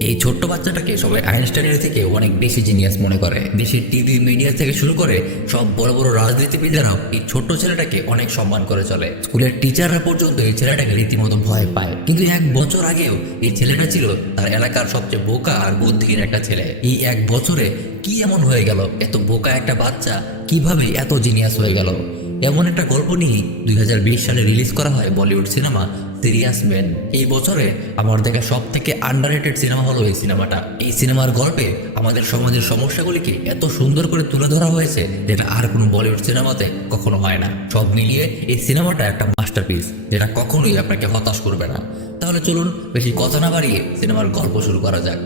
এই ছোট্ট বাচ্চাটাকে সবাই আইনস্টাইনের থেকে অনেক বেশি জিনিয়াস মনে করে। দেশের টিভি মিডিয়া থেকে শুরু করে সব বড় বড় রাজনীতিবিদেরাও এই ছোট্ট ছেলেটাকে অনেক সম্মান করে চলে। স্কুলের টিচাররা পর্যন্ত এই ছেলেটাকে রীতিমতো ভয় পায়। কিন্তু এক বছর আগেও এই ছেলেটা ছিল তার এলাকার সবচেয়ে বোকা আর বুদ্ধিহীন একটা ছেলে। এই এক বছরে কি এমন হয়ে গেল? এত বোকা একটা বাচ্চা কীভাবে এত জিনিয়াস হয়ে গেল? এমন একটা গল্প নিয়ে দুই হাজার বিশ সালে রিলিজ করা হয় বলিউড সিনেমা সিরিয়াস ম্যান। এই বছরে আমার দেখা সব থেকে আন্ডার সিনেমা হলো এই সিনেমাটা এই সিনেমার গল্পে আমাদের সমাজের সমস্যাগুলিকে এত সুন্দর করে তুলে ধরা হয়েছে যেটা আর কোনো বলিউড সিনেমাতে কখনো হয় না। সব মিলিয়ে এই সিনেমাটা একটা মাস্টারপিস যেটা কখনোই আপনাকে হতাশ করবে না। তাহলে চলুন বেশি কথা না বাড়িয়ে সিনেমার গল্প শুরু করা যাক।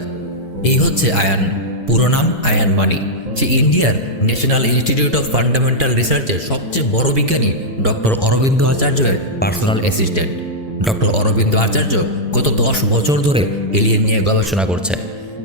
এই হচ্ছে আয়ান। পুরো নাম আয়ান মানি। সে ইন্ডিয়ার ন্যাশনাল ইনস্টিটিউট অফ ফান্ডামেন্টাল রিসার্চের সবচেয়ে বড় বিজ্ঞানী doctor Arabinda আচার্যের personal assistant doctor Arabinda Acharya গত দশ বছর ধরে এলিয়েন নিয়ে গবেষণা করছে।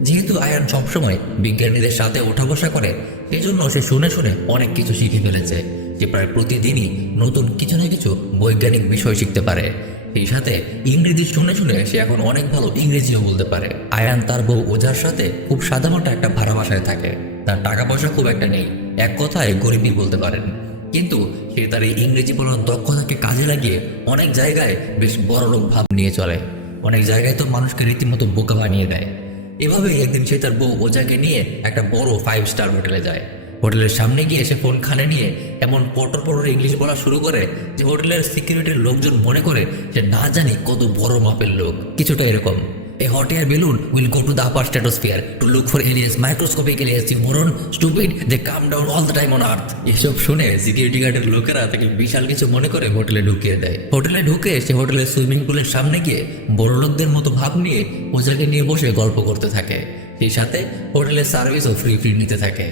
যেহেতু আয়ান সবসময় বিজ্ঞানীদের সাথে ওঠা বসা করে, এজন্য সে শুনে শুনে অনেক কিছু শিখে ফেলেছে যে প্রায় প্রতিদিনই নতুন কিছু না কিছু বৈজ্ঞানিক বিষয় শিখতে পারে। সেই সাথে ইংরেজি শুনে শুনে সে এখন অনেক ভালো ইংরেজিও বলতে পারে। আয়ান তার বউ ওঝার সাথে খুব সাদামাটা একটা ভাড়া বাসায় থাকে। তার টাকা পয়সা খুব একটা নেই। এক কথায় গরিবই বলতে পারেন। কিন্তু সে তার এই ইংরেজি বলার দক্ষতাকে কাজে লাগিয়ে অনেক জায়গায় বেশ বড় লোক ভাব নিয়ে চলে। অনেক জায়গায় তো মানুষকে রীতিমতো বোকা বানিয়ে দেয়। এভাবে একদিন সে তার বউ ওজাকে নিয়ে একটা বড় ফাইভ স্টার হোটেলে যায়। হোটেলের সামনে গিয়ে সে ফোন খানে নিয়ে এমন পটর পটর ইংলিশ বলা শুরু করে যে হোটেলের সিকিউরিটির লোকজন মনে করে যে না জানি কত বড় মাপের লোক। কিছুটা এরকম। A hot air balloon will go to the upper stratosphere to look for aliens, microscopic aliens, you moron, stupid, they come down all the time on earth. এসব শুনে সিকিউরিটি গার্ডের লোকেরা তাকে বিশাল কিছু মনে করে হোটেলে ঢুকিয়ে দেয়। হোটেলে ঢুকে সে হোটেলের সুইমিং পুলের সামনে গিয়ে বড় লোকদের মতো ভাব নিয়ে ওজাকে নিয়ে বসে গল্প করতে থাকে। সেই সাথে হোটেলের সার্ভিসও ফ্রি ফ্রি নিতে থাকে।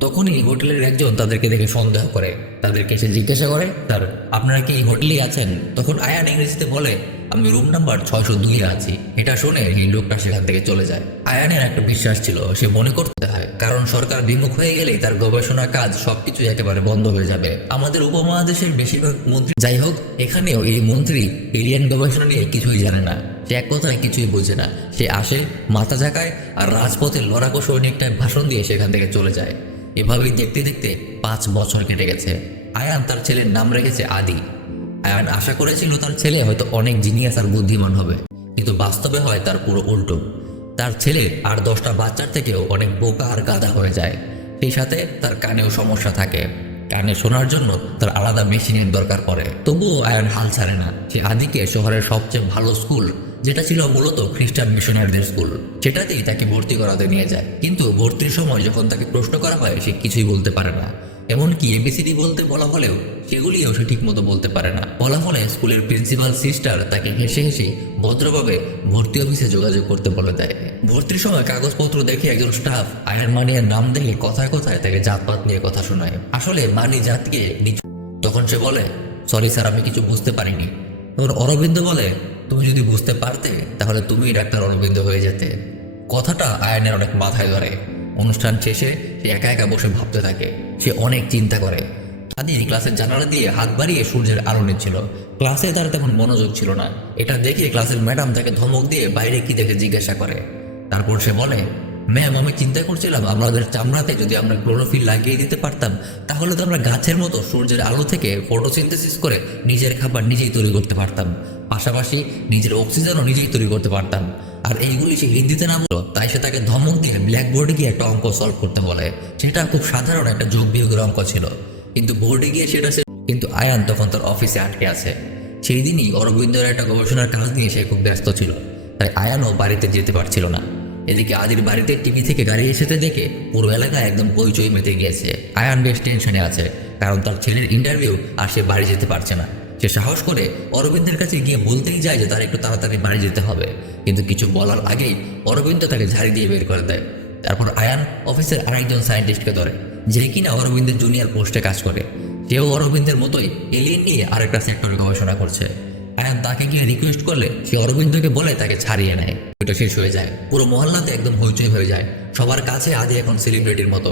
তখনই হোটেলের একজন তাদেরকে দেখে সন্দেহ করে। তাদেরকে এসে জিজ্ঞাসা করে স্যার আপনারা কি এই হোটেলেই আছেন? তখন আয়ান ইংরেজিতে বলে আমি রুম নাম্বার ছয়শো দুই আছি। এটা শুনে এই লোকটা সেখান থেকে চলে যায়। আয়ানের একটা বিশ্বাস ছিল, সে মনে করতে হয়, কারণ সরকার বিমুখ হয়ে গেলেই তার গবেষণা কাজ সবকিছু একেবারে বন্ধ হয়ে যাবে। আমাদের উপমহাদেশের বেশিরভাগ মন্ত্রী যাই হোক, এখানেও এই মন্ত্রী এলিয়ান গবেষণা নিয়ে কিছুই জানে না। সে এক কথায় কিছুই বোঝে না। সে আসে মাথা ঝাঁকায় আর রাজপথে লড়াকু সৈনিকটায় ভাষণ দিয়ে সেখান থেকে চলে যায়। এভাবেই দেখতে দেখতে পাঁচ বছর কেটে গেছে। আয়ান তার ছেলের নাম রেখেছে আদি। আয়ান আশা করেছিল তার ছেলে হয়তো অনেক জিনিয়াস আর বুদ্ধিমান হবে। কিন্তু বাস্তবে হয় তার পুরো উল্টো। তার ছেলে আর দশটা বাচ্চার থেকেও অনেক বোকা আর গাদা হয়ে যায়। সেই সাথে তার কানেও সমস্যা থাকে। কানে শোনার জন্য তার আলাদা মেশিনের দরকার পড়ে। তবুও আয়ন হাল ছাড়ে না। সে আদিকে শহরের সবচেয়ে ভালো স্কুল যেটা ছিল মূলত খ্রিস্টান মিশনারিদের স্কুল, সেটাতেই তাকে ভর্তি করাতে নিয়ে যায়। কিন্তু ভর্তির সময় যখন তাকে প্রশ্ন করা হয়, সে কিছুই বলতে পারে না। এমনকি এবিসিডি বলতে বলা হলেও সেগুলিও সে ঠিকমতো বলতে পারে না। বলা ফলে স্কুলের প্রিন্সিপাল সিস্টার তাকে হেসে হেসে ভদ্রভাবে ভর্তি অফিসে যোগাযোগ করতে বলে দেয়। ভর্তির সময় কাগজপত্র দেখে একজন স্টাফ আয়ার মানিয়ার নাম দেখে কথায় কথায় তাকে জাতপাত নিয়ে কথা শোনায়। আসলে মানি জাতকে নিচু তখন সে বলে, সরি স্যার, আমি কিছু বুঝতে পারিনি। তখন অরবিন্দ বলে তুমি যদি বুঝতে পারতে, তাহলে তুমি ডাক্তার অরবিন্দ হয়ে যেতে। কথাটা আয়নের অনেক মাথায় ধরে। অনুষ্ঠান শেষে সে একা একা বসে ভাবতে থাকে। সে অনেক চিন্তা করে। তাদের ক্লাসের জানালা দিয়ে হাত বাড়িয়ে সূর্যের আলো নিচ্ছিল। ক্লাসে তার তেমন মনোযোগ ছিল না। এটা দেখে ক্লাসের ম্যাডাম তাকে ধমক দিয়ে বাইরে কি দেখে জিজ্ঞাসা করে। তারপর সে বলে ম্যাম আমি চিন্তা করছিলাম, আমাদের চামড়াতে যদি আমরা ক্লোরোফিল লাগিয়ে দিতে পারতাম, তাহলে তো আমরা গাছের মতো সূর্যের আলো থেকে ফটোসিনথেসিস করে নিজের খাবার নিজেই তৈরি করতে পারতাম। পাশাপাশি নিজের অক্সিজেনও নিজেই তৈরি করতে পারতাম। আর এইগুলি সে হিন্দিতে না বলো তাই সে তাকে ধমক দিয়ে ব্ল্যাকবোর্ডে গিয়ে একটা অঙ্ক সলভ করতে বলে। সেটা খুব সাধারণ একটা যোগ বিয়োগের অঙ্ক ছিল। কিন্তু বোর্ডে গিয়ে সেটা সে কিন্তু আয়ান তখন তার অফিসে আটকে আছে। সেই দিনই অরবিন্দের একটা গবেষণার কাজ নিয়ে সে খুব ব্যস্ত ছিল। তাই আয়ানও বাড়িতে যেতে পারছিল না। এদিকে আদির বাড়িতে টিভি থেকে গাড়ি এসেতে দেখে পুরো এলাকায় একদম পরিচয় মেতে গিয়েছে। আয়ান বেশ টেনশনে আছে, কারণ তার ছেলের ইন্টারভিউ আর সে বাড়ি যেতে পারছে না। সে সাহস করে অরবিন্দের কাছে গিয়ে বলতেই যায় যে তার একটু তাড়াতাড়ি বাড়ি যেতে হবে। কিন্তু কিছু বলার আগেই অরবিন্দ তাকে ঝাড়ি দিয়ে বের করে দেয়। তারপর আয়ান অফিসের আরেকজন সায়েন্টিস্টকে ধরে, যে কিনা অরবিন্দের জুনিয়র পোস্টে কাজ করে। সেও অরবিন্দের মতোই এলিয়েন নিয়ে আরেকটা সেক্টরে গবেষণা করছে। তাকে গিয়ে রিকোয়েস্ট করলে, সে অরবিন্দকে বলে তাকে ছাড়িয়ে নেয়। ওইটা শেষ হয়ে যায়। পুরো মহল্লাতে একদম হইচই হয়ে যায়। সবার কাছে আদি এখন সেলিব্রিটির মতো।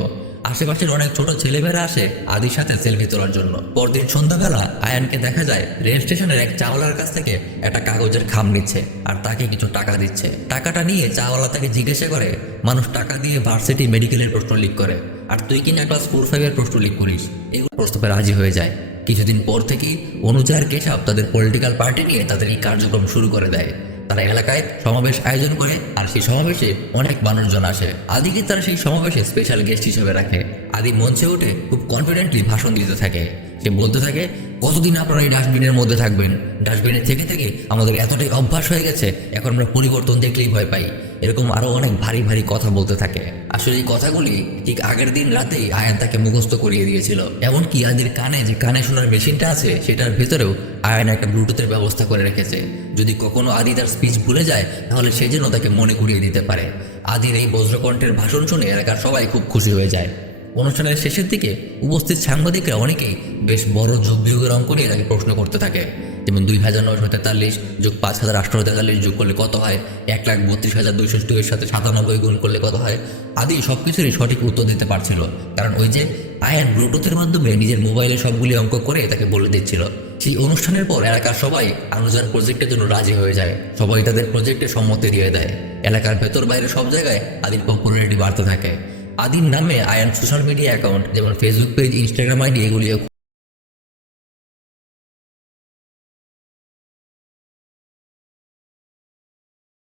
আশেপাশের অনেক ছোট ছেলেমেয়েরা আসে আদির সাথে সেলফি তোলার জন্য। পরদিন সন্ধ্যাবেলা আয়ানকে দেখা যায় রেল স্টেশনের এক চাওয়ালার কাছ থেকে একটা কাগজের খাম নিচ্ছে আর তাকে কিছু টাকা দিচ্ছে। টাকাটা নিয়ে চাওয়ালা তাকে জিজ্ঞাসা করে, মানুষ টাকা দিয়ে ভার্সিটি মেডিকেলের প্রশ্ন লিক করে, আর তুই কিনা ক্লাস ফোর ফাইভের প্রশ্ন লিক করিস? এগুলো প্রস্তাবে রাজি হয়ে যায়। কিছুদিন পর থেকেই অনুচার কেশাব তাদের পলিটিক্যাল পার্টি নিয়ে তাদের এই কার্যক্রম শুরু করে দেয়। তারা এলাকায় সমাবেশ আয়োজন করে আর সেই সমাবেশে অনেক মানুষজন আসে। আদিকে তারা সেই সমাবেশে স্পেশাল গেস্ট হিসেবে রাখে। আদি মঞ্চে উঠে খুব কনফিডেন্টলি ভাষণ দিতে থাকে। সে বলতে থাকে, কতদিন আপনারা এই ডাস্টবিনের মধ্যে থাকবেন? ডাস্টবিনে থেকে থেকে আমাদের এতটাই অভ্যাস হয়ে গেছে, এখন আমরা পরিবর্তন দেখলেই ভয় পাই। এরকম আরও অনেক ভারী ভারী কথা বলতে থাকে। আসলে এই কথাগুলি ঠিক আগের দিন রাতেই আয়ান তাকে মুখস্থ করিয়ে দিয়েছিল। এমনকি আদির কানে যে কানে শোনার মেশিনটা আছে, সেটার ভেতরেও আয়ান একটা ব্লুটুথের ব্যবস্থা করে রেখেছে। যদি কখনো আদি তার স্পিচ ভুলে যায়, তাহলে সে যেন তাকে মনে করিয়ে দিতে পারে। আদির এই বজ্রকণ্ঠের ভাষণ শুনে এলাকার সবাই খুব খুশি হয়ে যায়। অনুষ্ঠানের শেষের দিকে উপস্থিত সাংবাদিকরা অনেকেই বেশ বড় যোগ বিয়োগের অঙ্ক নিয়ে তাকে প্রশ্ন করতে থাকে। যেমন দুই হাজার নয়শো তেতাল্লিশ যোগ পাঁচ হাজার আটশো তেতাল্লিশ যোগ করলে কত হয়? এক লাখ বত্রিশ হাজার দুইশো দুইয়ের সাথে সাতানব্বই গুণ করলে কত হয়? আদি সব কিছুরই সঠিক উত্তর দিতে পারছিল। কারণ ওই যে আয়ান ব্লুটুথের মাধ্যমে নিজের মোবাইলে সবগুলি অঙ্ক করে তাকে বলে দিচ্ছিল। সেই অনুষ্ঠানের পর এলাকার সবাই আনুজার প্রজেক্টের জন্য রাজি হয়ে যায়। সবাই তাদের প্রজেক্টে সম্মতি দিয়ে দেয়। এলাকার ভেতর বাইরে সব জায়গায় আদির পপুলারিটি বাড়তে থাকে। আদির নামে আয়ান সোশ্যাল মিডিয়া অ্যাকাউন্ট যেমন ফেসবুক পেজ ইনস্টাগ্রাম আইডি এগুলিও